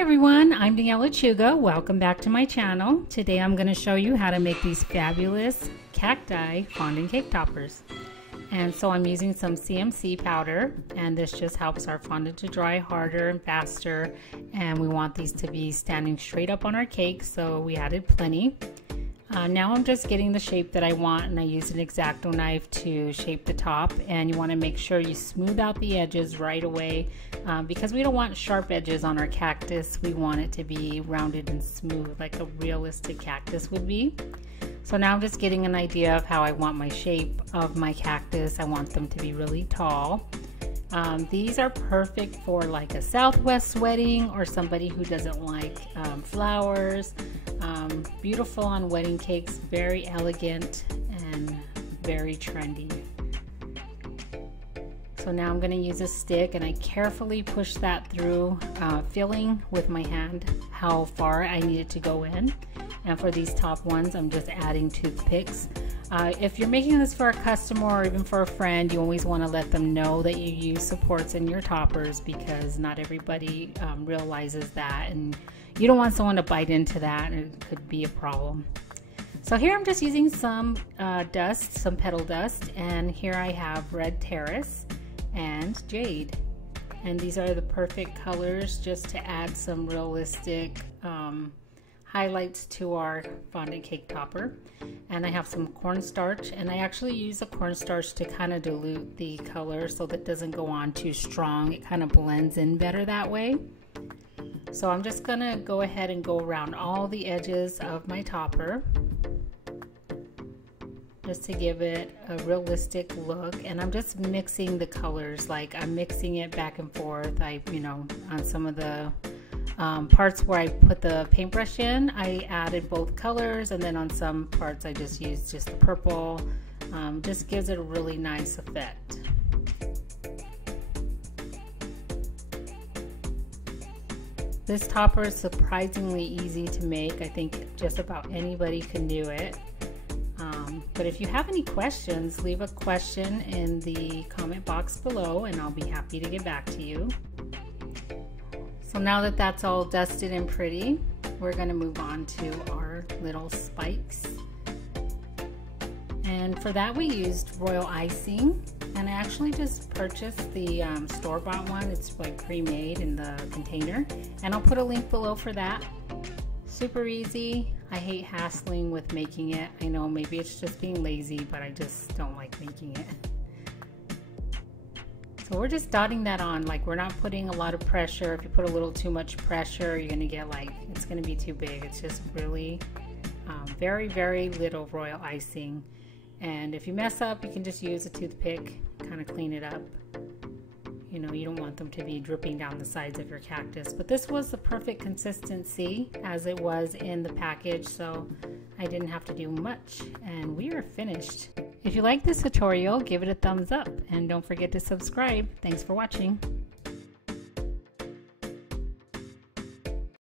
Hi everyone, I'm Untitled. Welcome back to my channel. Today I'm going to show you how to make these fabulous cacti fondant cake toppers. And so I'm using some CMC powder, and this just helps our fondant to dry harder and faster, and we want these to be standing straight up on our cake, so we added plenty. Now I'm just getting the shape that I want, and I used an X-Acto knife to shape the top, and you want to make sure you smooth out the edges right away because we don't want sharp edges on our cactus. We want it to be rounded and smooth like a realistic cactus would be. So now I'm just getting an idea of how I want my shape of my cactus. I want them to be really tall. These are perfect for like a Southwest wedding or somebody who doesn't like flowers. Beautiful on wedding cakes, very elegant and very trendy. So now I'm going to use a stick, and I carefully push that through, feeling with my hand how far I need it to go in. And for these top ones, I'm just adding toothpicks. If you're making this for a customer or even for a friend, you always want to let them know that you use supports in your toppers, because not everybody realizes that, and you don't want someone to bite into that, and it could be a problem. So here I'm just using some dust, some petal dust, and here I have red terrace and jade. And these are the perfect colors just to add some realistic highlights to our fondant cake topper. And I have some cornstarch, and I actually use the cornstarch to kind of dilute the color so that it doesn't go on too strong. It kind of blends in better that way. So I'm just gonna go ahead and go around all the edges of my topper just to give it a realistic look. And I'm just mixing the colors, like I'm mixing it back and forth. On some of the parts where I put the paintbrush in, I added both colors, and then on some parts I just used just the purple. Just gives it a really nice effect. This topper is surprisingly easy to make. I think just about anybody can do it. But if you have any questions, leave a question in the comment box below, and I'll be happy to get back to you. So now that that's all dusted and pretty, we're going to move on to our little spikes. And for that we used royal icing, and I actually just purchased the store-bought one. It's like pre-made in the container, and I'll put a link below for that. Super easy. I hate hassling with making it. I know maybe it's just being lazy, but I just don't like making it. So we're just dotting that on, like we're not putting a lot of pressure. If you put a little too much pressure, you're gonna get it's gonna be too big. It's just really very, very little royal icing. And if you mess up, you can just use a toothpick, kind of clean it up. You know, you don't want them to be dripping down the sides of your cactus. But this was the perfect consistency as it was in the package, so I didn't have to do much. And we are finished. If you like this tutorial, give it a thumbs up, and don't forget to subscribe. Thanks for watching.